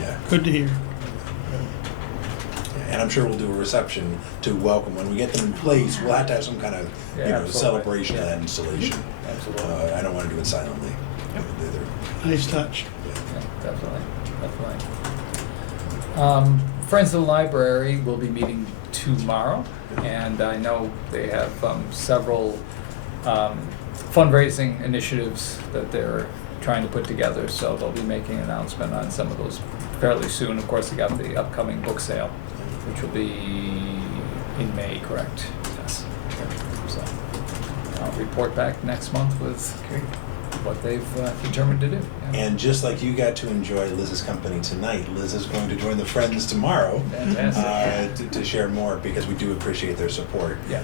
Yeah. Good to hear. And I'm sure we'll do a reception to welcome when we get them in place. We'll have to have some kind of Yeah, absolutely. celebration of Yeah. that installation. Absolutely. I don't want to do it silently. Either. Nice touch. Yeah, definitely. Friends of the Library will be meeting tomorrow, and I know they have several fundraising initiatives that they're trying to put together, so they'll be making an announcement on some of those fairly soon. Of course, they got the upcoming book sale, which will be in May, correct? Yes. So I'll report back next month with what they've determined to do. Yeah. And just like you got to enjoy Liz's company tonight, Liz is going to join the Friends tomorrow Fantastic. to share more, because we do appreciate their support. Yeah.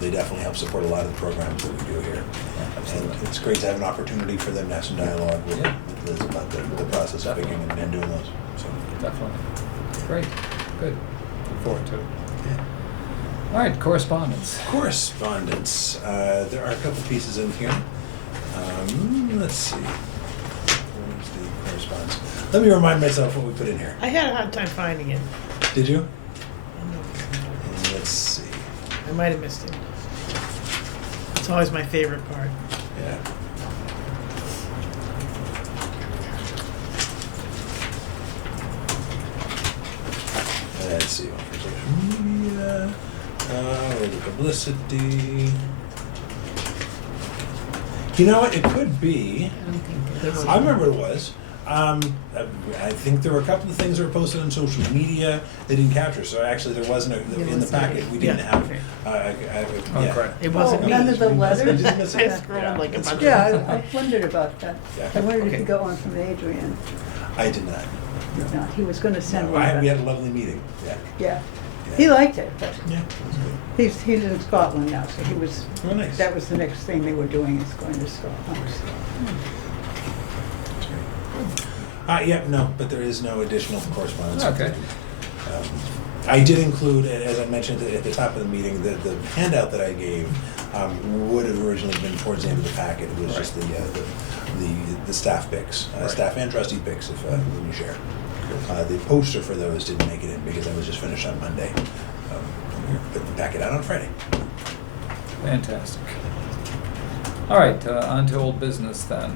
They definitely help support a lot of the programs that we do here. Yeah, And absolutely. it's great to have an opportunity for them to have some dialogue with, Yeah. with Liz about the process of picking and doing those. So, Definitely. Great. Good. Look forward to it. yeah. All right, correspondence. Correspondence. There are a couple pieces in here. Let's see. Where's the correspondence? Let me remind myself what we put in here. I had a hard time finding it. Did you? And let's see. I might have missed it. It's always my favorite part. Yeah. Let's see. One for social media. Or the publicity. You know what? It could be. I don't think there was. I remember what it was. I think there were a couple of things that were posted on social media they didn't capture. So actually, there wasn't There in the wasn't. packet. We didn't Yeah, have. okay. Yeah. correct. It wasn't me. None of the letters? Just miss I it. scrolled like a bunch Yeah, of I wondered about that. Yeah. I wondered if Okay. you got one from Adrian. I did not. No, he was gonna send No, one. we but- had a lovely meeting. Yeah. Yeah, he liked it, but Yeah. It was good. he's in Scotland now, so he was, Oh, nice. that was the next thing they were doing, is going to Scotland. That's great. Yeah, no, but there is no additional correspondence. Okay. I did include, as I mentioned at the top of the meeting, the handout that I gave would have originally been towards the end of the packet. It was just the staff picks, Right. staff and trustee picks, if when you share. The poster for those didn't make it in because I was just finished on Monday. We put the packet out on Friday. Fantastic. All right, on to old business then.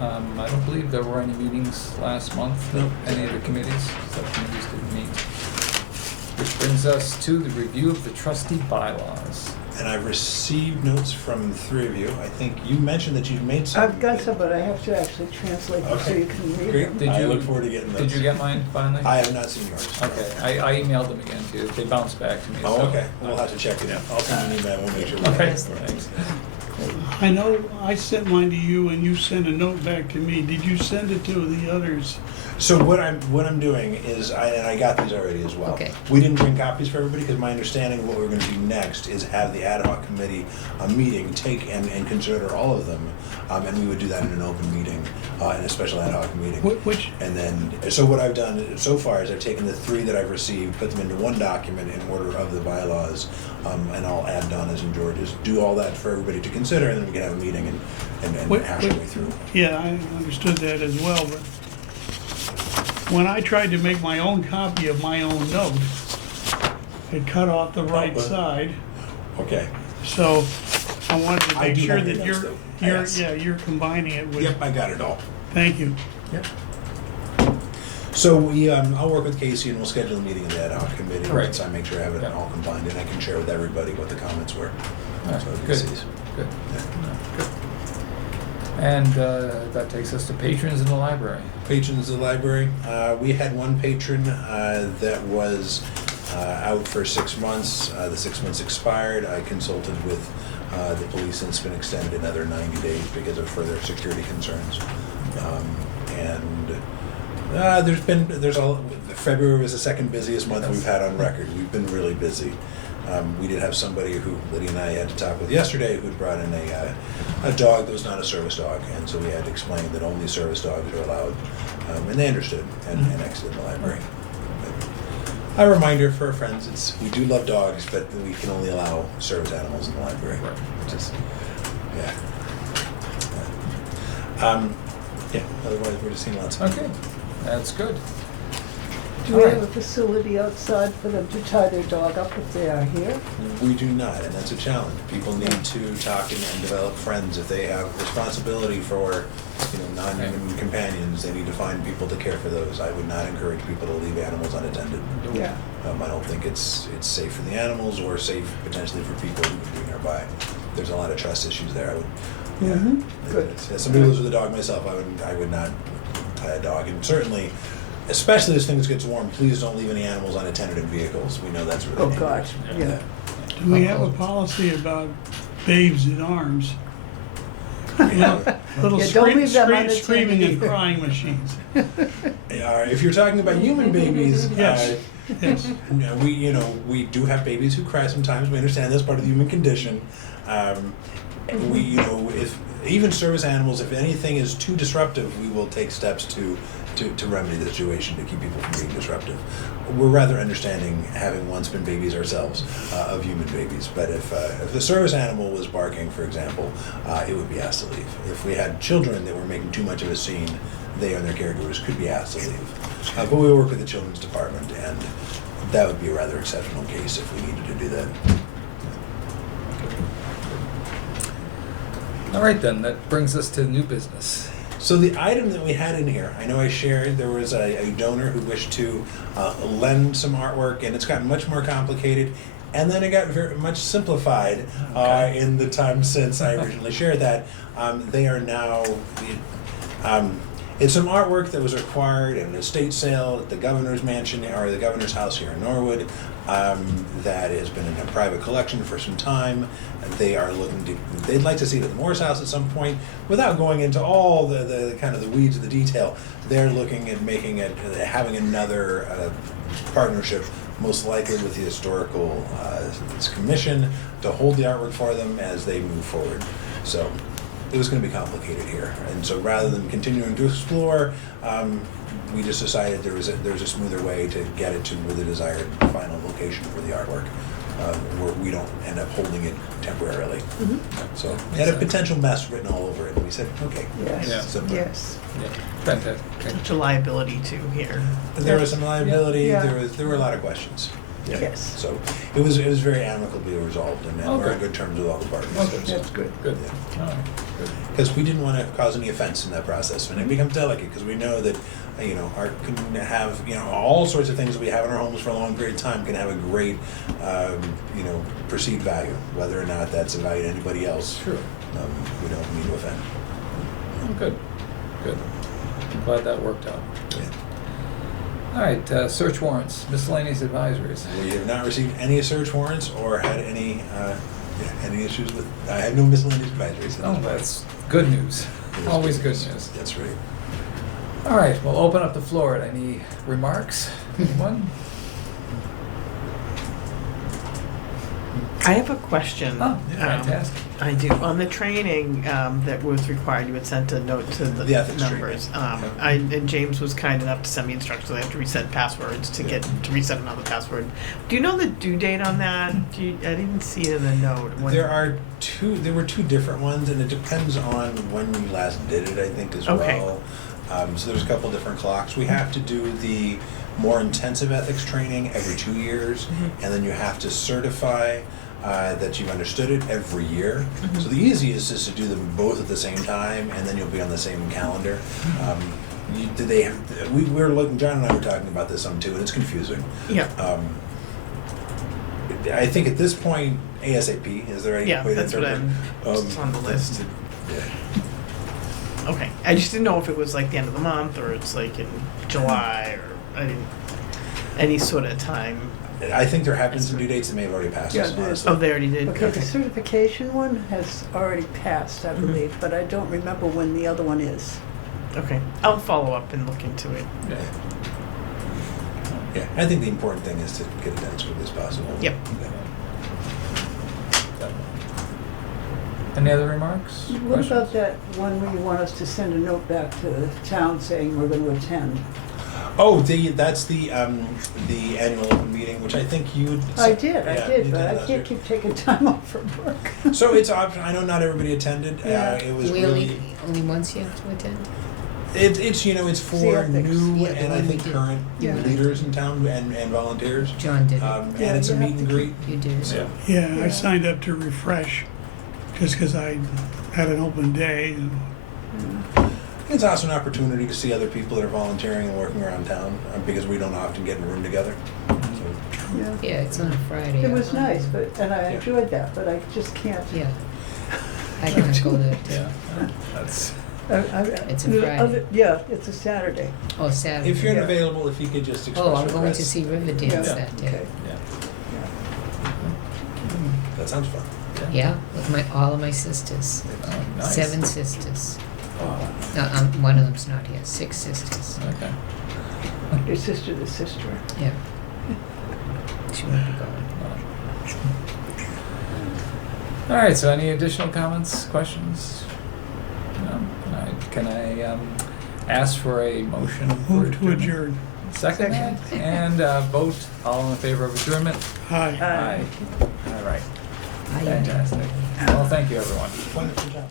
I don't believe there were any meetings last month. No. Any of the committees, subcommittees didn't meet. Which brings us to the review of the trustee bylaws. And I've received notes from the three of you. I think you mentioned that you've made some. I've got some, but I have to actually translate them so Okay. you can read Great. them. Did I you- look forward to getting those. Did you get mine finally? I have not seen yours. Okay, I emailed them again too. They bounced back to me. Oh, so- okay. We'll have to check it out. I'll send an email. We'll make sure. we Okay, have it. thanks. I know I sent mine to you and you sent a note back to me. Did you send it to the others? So what I'm doing is, and I got these already as well. Okay. We didn't bring copies for everybody because my understanding of what we're going to do next is have the ad hoc committee meeting, take and consider all of them, and we would do that in an open meeting, in a special ad hoc meeting. Which, And then, so what I've done so far is I've taken the three that I've received, put them into one document in order of the bylaws, and I'll add Donna's and George's, do all that for everybody to consider, and then we can have a meeting and Wait, hash our wait. way through. yeah, I understood that as well, but when I tried to make my own copy of my own note, it cut off the right Oh, side. Okay. So I wanted to I make do sure have your that notes, though. Yes. you're combining it with. Yep, I got it all. Thank you. Yep. So we, I'll work with Casey and we'll schedule a meeting of the ad hoc committee. Right. Once I make sure I have it Yeah. all combined and I can share with everybody what the comments were. All right, So everybody good, sees. good. Yeah. Good. And that takes us to patrons in the library. Patrons of the library, we had one patron that was out for 6 months. The 6 months expired. I consulted with the police and it's been extended another 90 days because of further security concerns. February was the second busiest month we've had on record. We've been really busy. We did have somebody who Lydia and I had to talk with yesterday who had brought in a dog that was not a service dog, and so we had to explain that only service dogs are allowed, and they understood and exited the library. But a reminder for our friends: we do love dogs, but we can only allow service animals in the library. Right. Which is, yeah. Yeah. Otherwise, we're just seeing lots of. Okay, that's good. Do we All have a right. facility outside for them to tie their dog up if they are here? We do not, and that's a challenge. People need to talk and develop friends. If they have responsibility for, non-human companions, they need to find people to care for those. I would not encourage people to leave animals unattended. Yeah. I don't think it's safe for the animals or safe potentially for people who would be nearby. There's a lot of trust issues there. I would, Mhm. Good. As somebody who lives with a dog myself, I would not tie a dog, and certainly. Especially as things get warm, please don't leave any animals unattended in vehicles. We know that's really Oh, dangerous. God, yeah. Do we have a policy about babes in arms? Yeah. Little Yeah, don't leave them unattended screaming and either. crying machines. If you're talking about human babies, Yes. Yes. we do have babies who cry sometimes. We understand that's part of the human condition. If even service animals, if anything is too disruptive, we will take steps to remedy the situation to keep people from being disruptive. We're rather understanding, having once been babies ourselves, of human babies. But if the service animal was barking, for example, it would be asked to leave. If we had children that were making too much of a scene, they and their caregivers could be asked to leave. But we work with the children's department, and that would be a rather exceptional case if we needed to do that. All right then, that brings us to new business. So the item that we had in here, I know I shared, there was a donor who wished to lend some artwork, and it's gotten much more complicated, and then it got very much simplified in the time since I originally shared that. They are now, it's some artwork that was acquired in an estate sale at the governor's mansion, or the governor's house here in Norwood, that has been in a private collection for some time. They are they'd like to see it at the Morris House at some point. Without going into all the kind of the weeds of the detail, they're looking at making it, having another partnership, most likely with the Historical Commission, to hold the artwork for them as they move forward. So it was going to be complicated here, and so rather than continuing to explore, we just decided there's a smoother way to get it to the desired final location for the artwork, where we don't end up holding it temporarily. Mhm. So it had a potential mess written all over it, and we said, okay. Yes, Yeah. Simpler. yes. Yeah, fantastic. Okay. Such a liability too here. There was some liability. Yeah. There were a lot of questions. Yeah. Yes. So it was very amicably resolved, and we're Okay. on good terms with all the parties. Okay. That's good. Good. Yeah. All right, good. Because we didn't want to cause any offense in that process, and it becomes delicate because we know that art can have all sorts of things that we have in our homes for a long period of time can have a great perceived value, whether or not that's a value to anybody else. Sure. We don't mean to offend. Good, good. I'm glad that worked out. Yeah. All right, search warrants, miscellaneous advisories. We have not received any search warrants or had any issues with. I have no miscellaneous advisories. Oh, that's good news. It is Always good news. That's right. All right, we'll open up the floor. Any remarks? Anyone? I have a question. Oh, fantastic. I do. On the training that was required, you had sent a note to the ethics numbers. training. And James was kind enough to send me instructions. I have to reset passwords to reset another password. Do you know the due date on that? I didn't see it in the note. There were two different ones, and it depends on when you last did it, I think, as Okay. well. So there's a couple different clocks. We have to do the more intensive ethics training every 2 years, and then you have to certify that you've understood it every year. So the easiest is to do them both at the same time, and then you'll be on the same calendar. We were looking. John and I were talking about this some too, and it's confusing. Yeah. I think at this point, ASAP. Is there any Yeah, way to that's what interpret? it's on the list. Yeah. Okay. I just didn't know if it was like the end of the month or it's like in July or any sort of time. I think there have been some due dates that may have already passed us, Yeah, there's- honestly. Oh, they already did? Okay, the certification one has already passed, I believe, but I don't remember when the other one is. Okay. I'll follow up and look into it. Yeah. Yeah, I think the important thing is to get it done as quickly as possible. Yep. Yeah. Definitely. Any other remarks? What Questions? about that one where you want us to send a note back to the town saying we're going to attend? Oh, that's the annual open meeting, which I think you. I did, you but I last can't year. keep taking time off from work. So it's optional. I know not everybody attended. Yeah. It was We really. only once you have to attend? It's it's for ethics. new Yeah, the and I one we think did. current Yeah. leaders in town and volunteers. John did it. And Yeah, it's a you meet have and to greet. You did. So, Yeah, Yeah. I signed up to refresh just because I had an open day. And it's also an opportunity to see other people that are volunteering and working around town because we don't often get in a room together. So, Yeah. Yeah, it's on a Friday. It was nice, and I Yeah. enjoyed that, but I just can't. Yeah. I can't go there. Yeah, that's, It's a Friday. Yeah, it's a Saturday. Oh, Saturday. if you're Yeah. available, if you could just express Oh, I'm your going to request. see Riverdance Yeah, that day. okay. yeah. That sounds fun. Yeah, with all of my sisters. Oh, nice. 7 sisters. Wow. No, one of them's not here. 6 sisters. Okay. Your sister, the sister. Yeah. She won't be going. All right, so any additional comments, questions? No? All right, can I ask for a motion for move to adjournment? adjourn. Second that, and vote, all in favor of adjournment? Hi. Aye. All right, I fantastic. Well, thank you, everyone. Wonderful job.